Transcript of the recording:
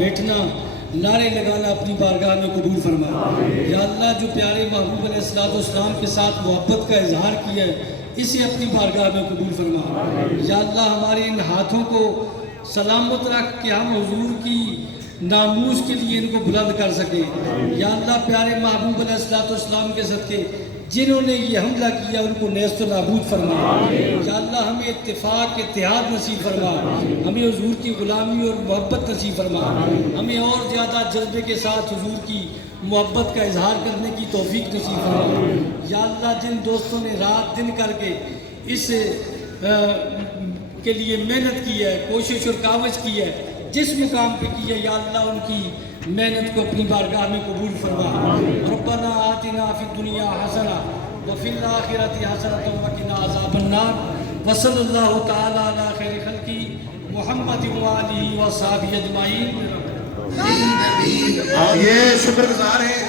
بیٹھنا نعرے لگانا اپنی بارگاہ میں قبول فرما۔ یا اللہ جو پیارے محبوب علیہ السلام کے ساتھ محبت کا اظہار کیا ہے اسے اپنی بارگاہ میں قبول فرما۔ یا اللہ ہمارے ان ہاتھوں کو سلامت رکھ کے ہم حضور کی ناموس کے لیے ان کو بلند کر سکے۔ یا اللہ پیارے محبوب علیہ السلام کے صدقے جنہوں نے یہ حملہ کیا ان کو نیست و نابود فرما۔ یا اللہ ہمیں اتفاق اتحاد نصیب فرما، ہمیں حضور کی غلامی اور محبت نصیب فرما، ہمیں اور زیادہ جذبے کے ساتھ حضور کی محبت کا اظہار کرنے کی توفیق نصیب فرما۔ یا اللہ جن دوستوں نے رات دن کر کے اس کے لیے محنت کی ہے، کوشش اور کاوش کی ہے، جس مقام پہ کی ہے، یا اللہ ان کی محنت کو اپنی بارگاہ میں قبول فرما۔ ربنا آتنا فی الدنیا حسنہ وفی الآخرۃ حسنۃ وقنا عذاب النار وصلی اللہ تعالی علی خیر خلقہ محمد وآلہ وصحبہ اجمعین۔ یہ شکر گزار ہیں